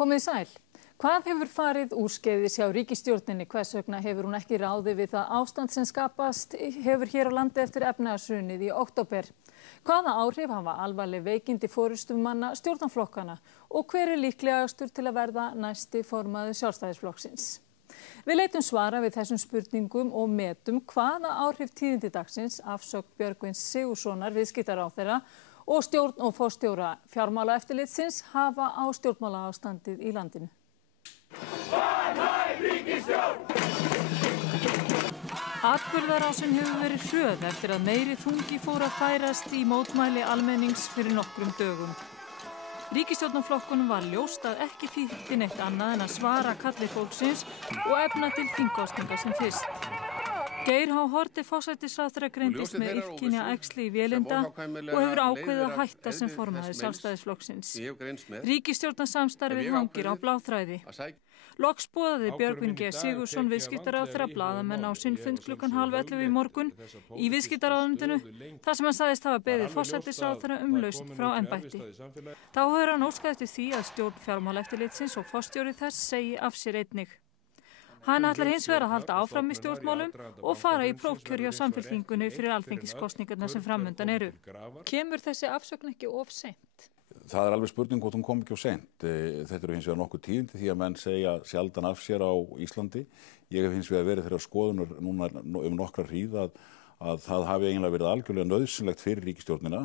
Komið sæl. Hvað hefur farið úrskeiðis hjá ríkisstjórninni? Hvers vegna hefur hún ekki ráðið við það ástand sem skapast hefur hér á landi eftir efnahagshrunið í október? Hvaða áhrif hafa alvarleg veikindi forystumanna stjórnarflokkana og hver er líklegastur til að verða næsti formaður Sjálfstæðisflokksins? Við leitum svara við þessum spurningum og metum hvaða áhrif tíðindi dagsins afsögn Björgvins Sigurðssonar viðskiptaráðherra og stjórn og forstjóra fjármálaeftirlitsins hafa á stjórnmálaástandið í landinu. Atburðarásin hefur verið hröð eftir að meiri þungi fór að færast í mótmæli almennings fyrir nokkrum dögum. Ríkisstjórnarflokkunum var ljóst að ekki þýddi neitt annað en að svara kalli fólksins og efna til þingkosninga sem fyrst. Geir H. Haarde forsætisráðherra greindist með illkynja æxli í vélinda og hefur ákveðið að hætta sem formaður Sjálfstæðisflokksins. Ríkisstjórnarsamstarfið hangir á bláþræði. Loks boðaði Björgvin G. Sigurðsson viðskiptaráðherra blaðamenn á sinn fund klukkan 10:30 í morgun í viðskiptaráðuneytinu þar sem hann sagðist hafa beðið forsætisráðherra lausn frá embætti. Þá hefur hann óskað eftir því að stjórn fjármálaeftirlitsins og forstjóri þess segi af sér einnig. Hann ætlar hins vegar að halda áfram í stjórnmálum og fara í prófkjöri á Samfylkingunni fyrir alþingiskosningarnar sem framundan eru. Kemur þessi afsögn ekki of seint? Það er alveg spurning hvort hún kom ekki of seint. Þetta eru hins vegar nokkuð tíðindi því að menn segja sjaldan af sér á Íslandi. Ég hef hins vegar verið þeirra skoðunar núna nokkra hríð að það hafi eiginlega verið algjörlega nauðsynlegt fyrir ríkisstjórnina,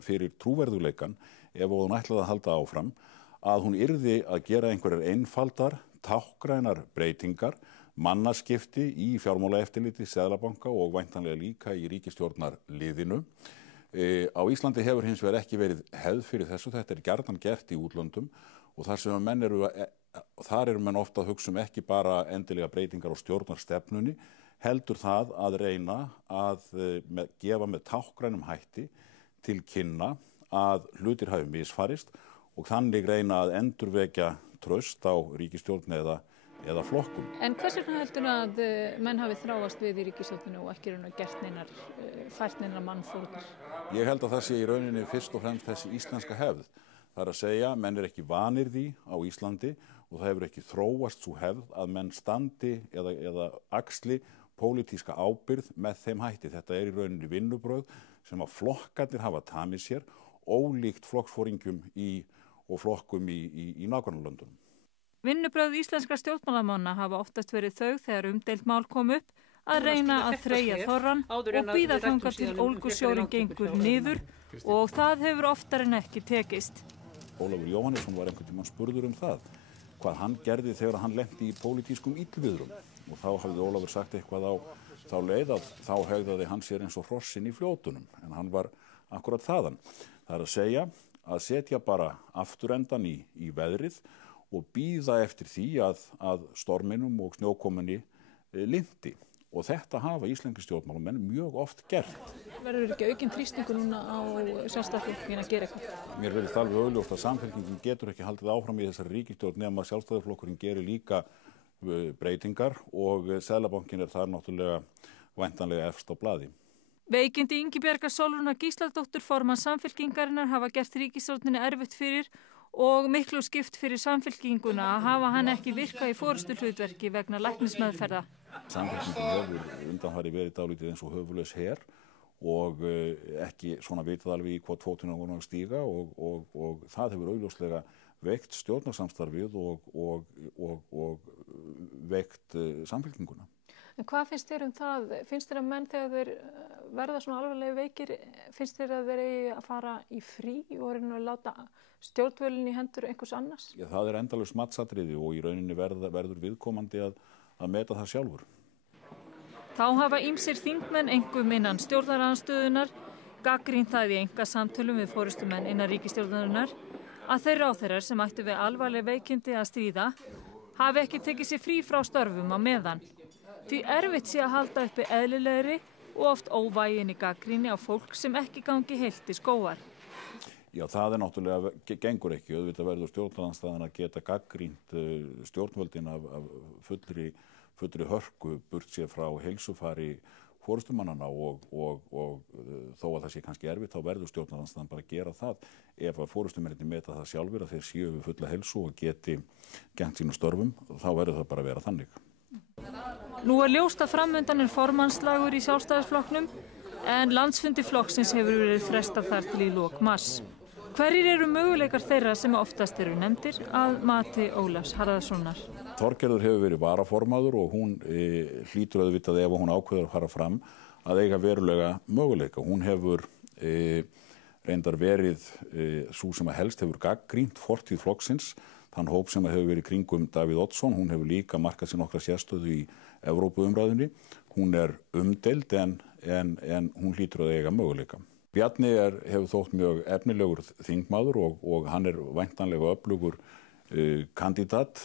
fyrir trúverðugleikann, ef hún ætlaði að halda áfram, að hún yrði að gera einhverjar einfaldar, tákgrænar breytingar, mannaskipti í fjármálaeftirliti, Seðlabanka og væntanlega líka í ríkisstjórnarliðinu. Á Íslandi hefur hins vegar ekki verið hefð fyrir þessu, þetta er gjarnan gert í útlöndum og þar eru menn ofta að hugsa ekki bara endilega breytingar á stjórnarstefnunni, heldur það að reyna að gefa með tákgrænum hætti til kynna að hlutir hafi misfarist og þannig reyna að endurvekja traust á ríkisstjórn eða flokkum. En hvers vegna heldur að menn hafi þráast við í ríkisstjórninu og ekki fært neinar mannfórnir? Ég held að það sé í rauninni fyrst og fremst þessi íslenska hefð. Það er að segja, menn er ekki vanir því á Íslandi og það hefur ekki þróast svo hefð að menn standi eða axli pólitíska ábyrgð með þeim hætti. Þetta er í rauninni vinnubrögð sem að flokkarnir hafa tamið sér, ólíkt flokksforingjum og flokkum í nágrannalöndunum. Vinnubrögð íslenskra stjórnmálamanna hafa oftast verið þau þegar umdeilt mál kom upp að reyna að þreyja þorrann og bíða þangað til ólgusjórinn gengur niður og það hefur oftar en ekki tekist. Ólafur Jóhannesson var einhvern tímann spurður það, hvað hann gerði þegar hann lenti í pólitískum illviðrum og þá hafði Ólafur sagt eitthvað á þá leið að þá hegðaði hann sér eins og hrossin í fljótunum en hann var akkurat þaðan. Það er að segja að setja bara afturendan í veðrið og bíða eftir því að storminum og snjókomunni linti. Og þetta hafa íslenski stjórnmálamenn mjög oft gert. Verður ekki aukinn þrýstingur núna á Sjálfstæðisflokkinn að gera eitthvað? Mér verður alveg augljóst að Samfylkingin getur ekki haldið áfram í þessari ríkisstjórn nema að Sjálfstæðisflokkurinn gerir líka breytingar og Seðlabankinn er þar náttúrulega væntanlega efst á blaði. Veikindi Ingibjargar Sólrúnar Gísladóttur formanns Samfylkingarinnar hafa gert ríkisstjórninni erfitt fyrir og miklu skipt fyrir Samfylkinguna að hafa hann ekki virkað í forystuhlutverki vegna læknismeðferða. Samfylkingin hefur undanfarið verið dálítið eins og höfuðlaus her og ekki svona vitað alveg í hvað fótinn á honum að stíga og það hefur augljóslega veikt stjórnarsamstarfið og veikt Samfylkinguna. En hvað finnst þér það? Finnst þér að menn þegar þeir verða svona alvarlega veikir, finnst þér að þeir eigi að fara í frí og reyna að láta stjórnvölinn í hendur einhvers annars? Já, það er endalaust matsatriði og í rauninni verður viðkomandi að meta það sjálfur. Þá hafa ýmsir þingmenn einkum innan stjórnarandstöðunnar gagnrýnt það í einkasamtölum við forystumenn innan ríkisstjórnarinnar að þeir ráðherrar sem ættu við alvarleg veikindi að stríða hafi ekki tekið sér frí frá störfum á meðan. Því erfitt sé að halda uppi eðlilegri og oft óvæginni gagnrýni á fólk sem ekki gangi heilt í skógar. Já, það er náttúrulega, gengur ekki, auðvitað verður stjórnarandstaðan að geta gagnrýnt stjórnvöldin af fullri hörku burt sér frá heilsufari forystumannana og þó að það sé kannski erfitt þá verður stjórnarandstaðan bara að gera það ef að forystumennirnir meta það sjálfir að þeir séu við fulla heilsu og geti gegnt sínum störfum, þá verður það bara að vera þannig. Nú ljóst að framundan formannsslagur í Sjálfstæðisflokknum en landsfundi flokksins hefur verið frestað þar til í lok mars. Hverjir eru möguleikar þeirra sem oftast eru nefndir að mati Ólafs Harðarsonar? Þorgerður hefur verið varaformaður og hún hlýtur auðvitað ef hún ákveður að fara fram að eiga verulega möguleika. Hún hefur reyndar verið sú sem að helst hefur gagnrýnt fortíð flokksins, þann hóp sem hefur verið kringum Davíð Oddsson. Hún hefur líka markað sér nokkra sérstöðu í Evrópuumræðunni. Hún umdeild en hún hlýtur að eiga möguleika. Bjarni hefur þótt mjög efnilegur þingmaður og hann væntanlega öflugur kandidat.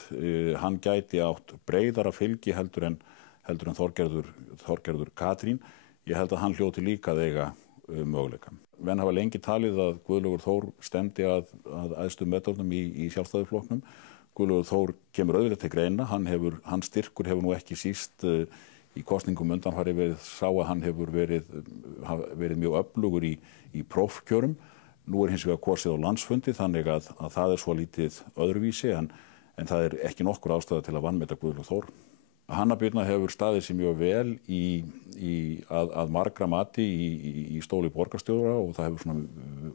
Hann gæti átt breiðara fylgi heldur en Þorgerður Katrín. Ég held að hann hljóti líka að eiga möguleika. Menn hafa lengi talið að Guðlaugur Þór stemdi að æðstu meðtöfnum í Sjálfstæðisflokknum. Guðlaugur Þór kemur auðvitað til greina. Hans styrkur hefur nú ekki síst í kosningum undanfari sá að hann hefur verið mjög öflugur í prófkjörum. Nú hins vegar kosið á landsfundi þannig að það svo lítið öðruvísi en það ekki nokkur ástæða til að vanmeta Guðlaug Þór. Hanna Birna hefur staðið sér mjög vel að margra mati í stóli borgarstjóra og það hefur svona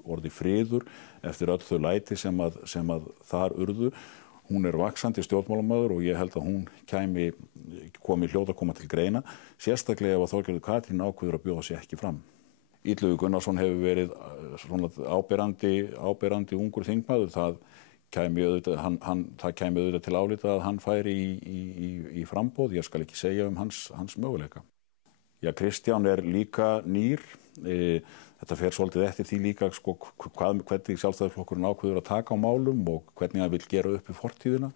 orðið friður eftir öll þau læti sem að þar urðu. Hún vaxandi stjórnmálamaður og ég held að hún hljóta að koma til greina, sérstaklega ef að Þorgerður Katrín ákveður að bjóða sig ekki fram. Illugi Gunnarsson hefur verið svona áberandi ungur þingmaður. Það kæmi auðvitað til álita að hann færi í framboð. Ég skal ekki segja hans möguleika. Já, Kristján líka nýr. Þetta fer svolítið eftir því líka hvernig Sjálfstæðisflokkurinn ákveður að taka á málum og hvernig hann vill gera upp í fortíðina.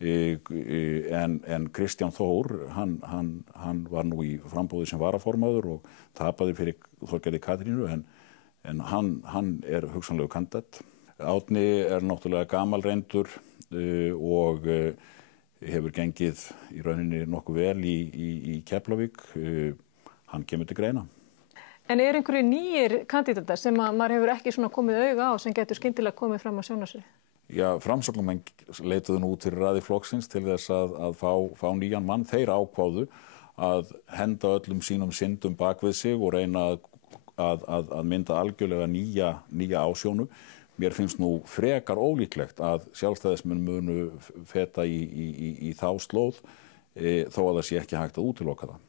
En Kristján Þór, hann var nú í framboði sem varaformaður og tapaði fyrir Þorgerði Katrínu en hann hugsanlegur kandidat. Árni náttúrulega gamalreyndur og hefur gengið í rauninni nokkuð vel í Keflavík. Hann kemur til greina. En einhverju nýjir kandidatar sem maður hefur ekki komið auga á sem getur skyndilega komið fram á sjónarsviðið? Já, Framsóknarmenn leituðu nú út fyrir raðir flokksins til þess að fá nýjan mann. Þeir ákváðu að henda öllum sínum syndum bak við sig og reyna að mynda algjörlega nýja ásjónu. Mér finnst nú frekar ólíklegt að sjálfstæðismenn munu feta í þá slóð þó að það sé ekki hægt að útiloka það.